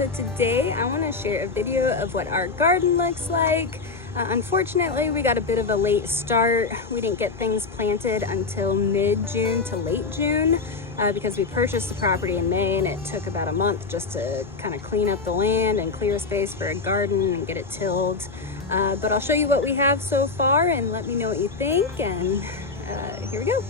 So today I want to share a video of what our garden looks like. Unfortunately, we got a bit of a late start. We didn't get things planted until mid-June to late June because we purchased the property in May, and it took about a month just to kind of clean up the land and clear space for a garden and get it tilled. But I'll show you what we have so far and let me know what you think, and here we go.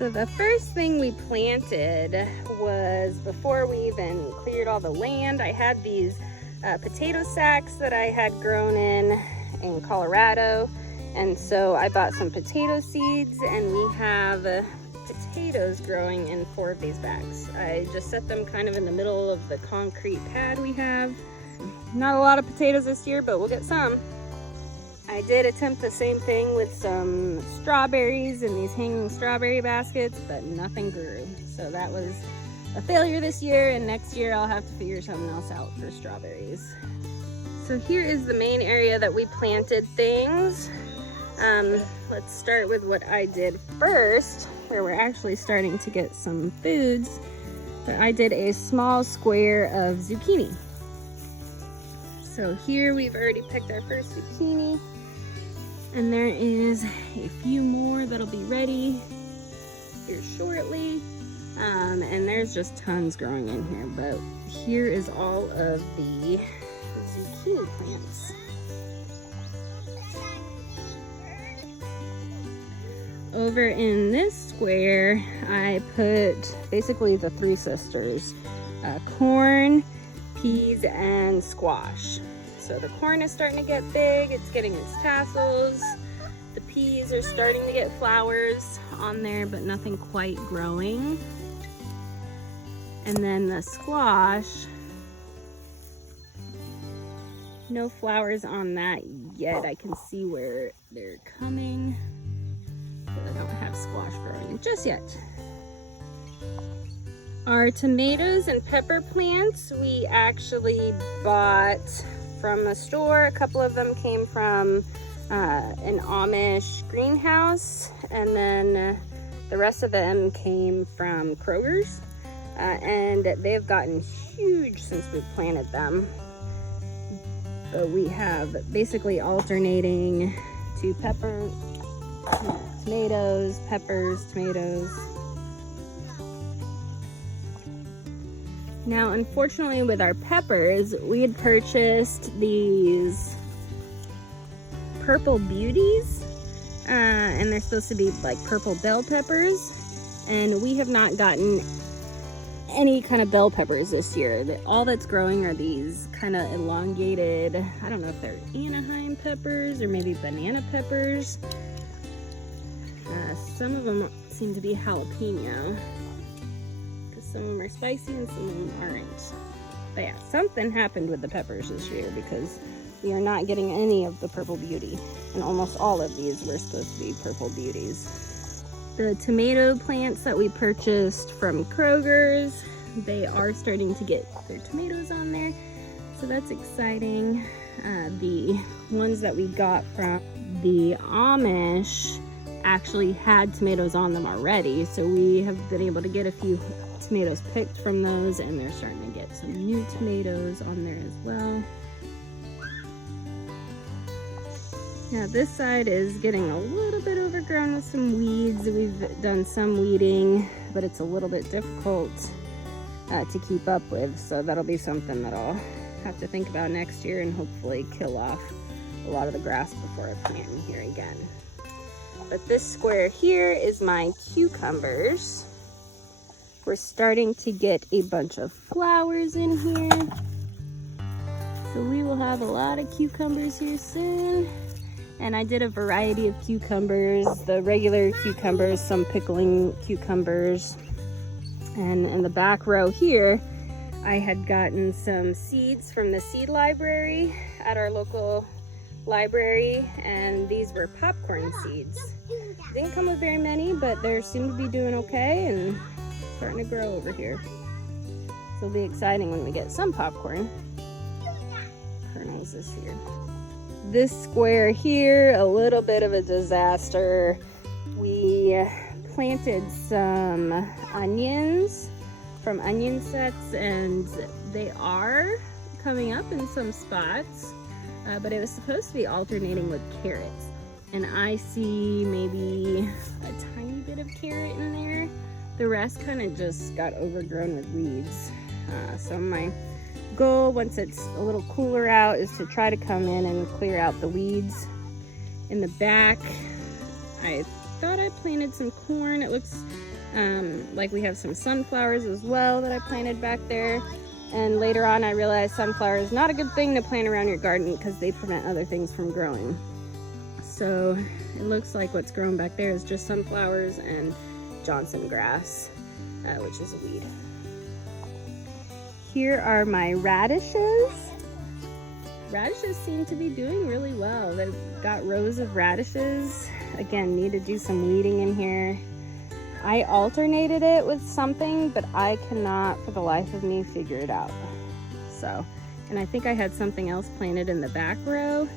So the first thing we planted was, before we even cleared all the land, I had these potato sacks that I had grown in Colorado, and so I bought some potato seeds, and we have potatoes growing in 4 of these bags. I just set them kind of in the middle of the concrete pad we have. Not a lot of potatoes this year, but we'll get some. I did attempt the same thing with some strawberries in these hanging strawberry baskets, but nothing grew. So that was a failure this year, and next year I'll have to figure something else out for strawberries. So here is the main area that we planted things. Let's start with what I did first, where we're actually starting to get some foods. So I did a small square of zucchini. So here we've already picked our first zucchini, and there is a few more that'll be ready here shortly. And there's just tons growing in here, but here is all of the zucchini plants. Over in this square, I put basically the 3 sisters, corn, peas, and squash. So the corn is starting to get big, it's getting its tassels. The peas are starting to get flowers on there, but nothing quite growing. And then the squash, no flowers on that yet. I can see where they're coming, but I don't have squash growing just yet. Our tomatoes and pepper plants, we actually bought from a store. A couple of them came from an Amish greenhouse, and then the rest of them came from Kroger's. And they've gotten huge since we planted them. But we have basically alternating to tomatoes, peppers, tomatoes. Now, unfortunately, with our peppers, we had purchased these purple beauties, and they're supposed to be like purple bell peppers, and we have not gotten any kind of bell peppers this year. All that's growing are these kind of elongated, I don't know if they're Anaheim peppers or maybe banana peppers. Some of them seem to be jalapeno, because some of them are spicy and some of them aren't. But yeah, something happened with the peppers this year, because we are not getting any of the purple beauty, and almost all of these were supposed to be purple beauties. The tomato plants that we purchased from Kroger's, they are starting to get their tomatoes on there, so that's exciting. The ones that we got from the Amish actually had tomatoes on them already, so we have been able to get a few tomatoes picked from those, and they're starting to get some new tomatoes on there as well. Now this side is getting a little bit overgrown with some weeds. We've done some weeding, but it's a little bit difficult to keep up with. So that'll be something that I'll have to think about next year, and hopefully kill off a lot of the grass before I plant in here again. But this square here is my cucumbers. We're starting to get a bunch of flowers in here, so we will have a lot of cucumbers here soon. And I did a variety of cucumbers, the regular cucumbers, some pickling cucumbers. And in the back row here, I had gotten some seeds from the seed library at our local library, and these were popcorn seeds. Didn't come with very many, but they seem to be doing okay and starting to grow over here. So it'll be exciting when we get some popcorn kernels this year. This square here, a little bit of a disaster. We planted some onions from onion sets, and they are coming up in some spots, but it was supposed to be alternating with carrots. And I see maybe a tiny bit of carrot in there. The rest kind of just got overgrown with weeds. So my goal, once it's a little cooler out, is to try to come in and clear out the weeds. In the back, I thought I planted some corn. It looks like we have some sunflowers as well that I planted back there. And later on I realized sunflower is not a good thing to plant around your garden because they prevent other things from growing. So it looks like what's grown back there is just sunflowers and Johnson grass, which is a weed. Here are my radishes. Radishes seem to be doing really well. They've got rows of radishes. Again, need to do some weeding in here. I alternated it with something, but I cannot for the life of me figure it out. So, and I think I had something else planted in the back row,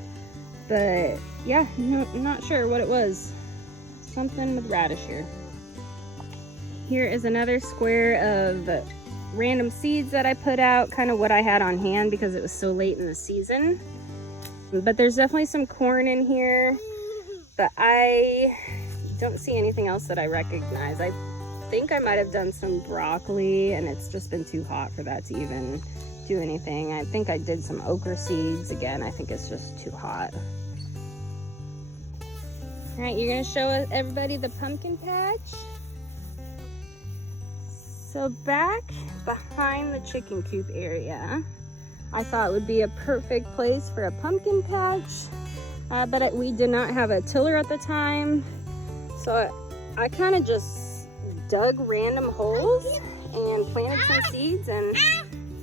but yeah, I'm not sure what it was. Something with radish here. Here is another square of random seeds that I put out, kind of what I had on hand because it was so late in the season. But there's definitely some corn in here, but I don't see anything else that I recognize. I think I might have done some broccoli, and it's just been too hot for that to even do anything. I think I did some okra seeds. Again, I think it's just too hot. All right, you're gonna show everybody the pumpkin patch. So back behind the chicken coop area, I thought would be a perfect place for a pumpkin patch, but we did not have a tiller at the time. So I kind of just dug random holes and planted some seeds, and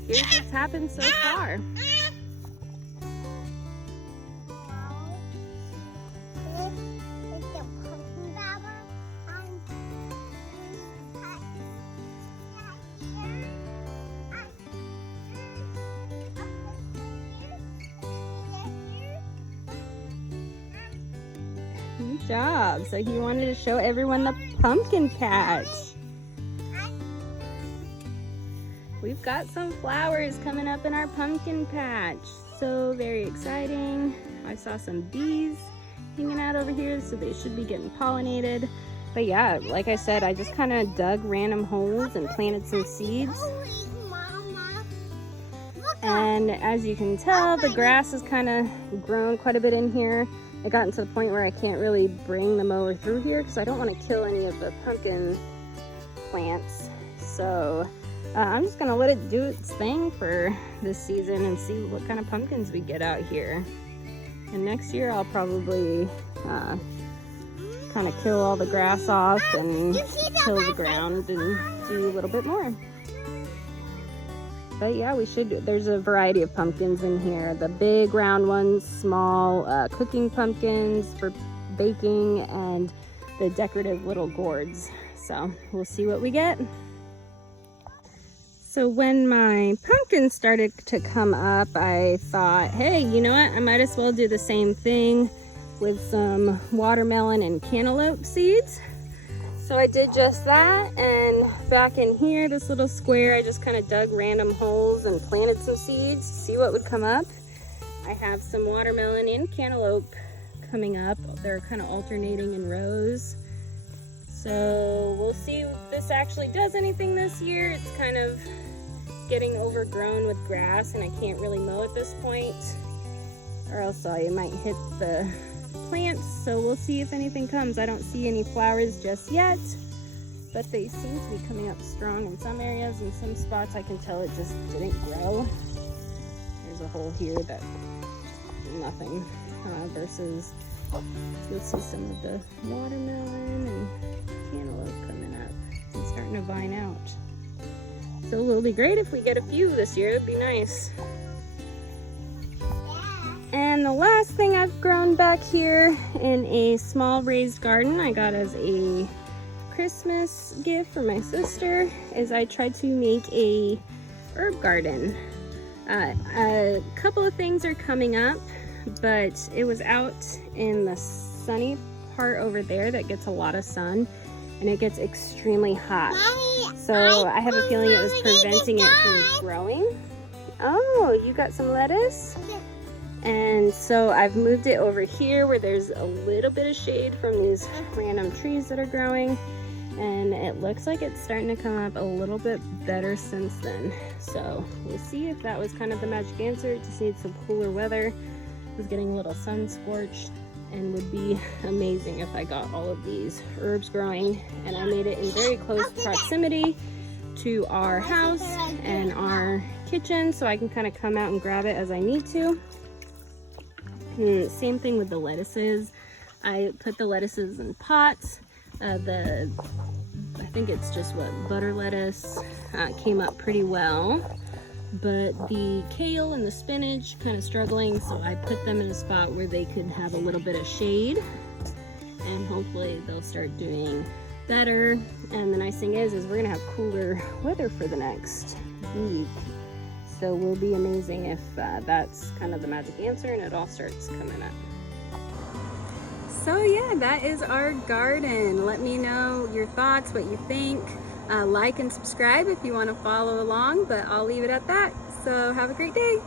here's what's happened so far. Good job. So he wanted to show everyone the pumpkin patch. We've got some flowers coming up in our pumpkin patch. So very exciting. I saw some bees hanging out over here, so they should be getting pollinated. But yeah, like I said, I just kind of dug random holes and planted some seeds. And as you can tell, the grass has kind of grown quite a bit in here. It gotten to the point where I can't really bring the mower through here because I don't want to kill any of the pumpkin plants. So I'm just gonna let it do its thing for this season and see what kind of pumpkins we get out here. And next year I'll probably kind of kill all the grass off and till the ground and do a little bit more. But yeah, there's a variety of pumpkins in here. The big round ones, small cooking pumpkins for baking, and the decorative little gourds. So we'll see what we get. So when my pumpkins started to come up, I thought, hey, you know what? I might as well do the same thing with some watermelon and cantaloupe seeds. So I did just that, and back in here, this little square, I just kind of dug random holes and planted some seeds to see what would come up. I have some watermelon and cantaloupe coming up. They're kind of alternating in rows. So we'll see if this actually does anything this year. It's kind of getting overgrown with grass and I can't really mow at this point, or else I might hit the plants. So we'll see if anything comes. I don't see any flowers just yet, but they seem to be coming up strong in some areas. In some spots I can tell it just didn't grow. There's a hole here that nothing, versus you'll see some of the watermelon and cantaloupe coming up and starting to vine out. So it'll be great if we get a few this year. It'd be nice. And the last thing I've grown back here in a small raised garden I got as a Christmas gift for my sister is I tried to make a herb garden. A couple of things are coming up, but it was out in the sunny part over there that gets a lot of sun, and it gets extremely hot. So I have a feeling it was preventing it from growing. Oh, you got some lettuce? And so I've moved it over here where there's a little bit of shade from these random trees that are growing. And it looks like it's starting to come up a little bit better since then. So we'll see if that was kind of the magic answer. It just needs some cooler weather. It was getting a little sun scorched, and would be amazing if I got all of these herbs growing. And I made it in very close proximity to our house and our kitchen, so I can kind of come out and grab it as I need to. And same thing with the lettuces. I put the lettuces in pots. I think it's just butter lettuce came up pretty well, but the kale and the spinach kind of struggling, so I put them in a spot where they could have a little bit of shade, and hopefully they'll start doing better. And the nice thing is we're gonna have cooler weather for the next week, so will be amazing if that's kind of the magic answer and it all starts coming up. So yeah, that is our garden. Let me know your thoughts, what you think. Like and subscribe if you want to follow along, but I'll leave it at that. So have a great day.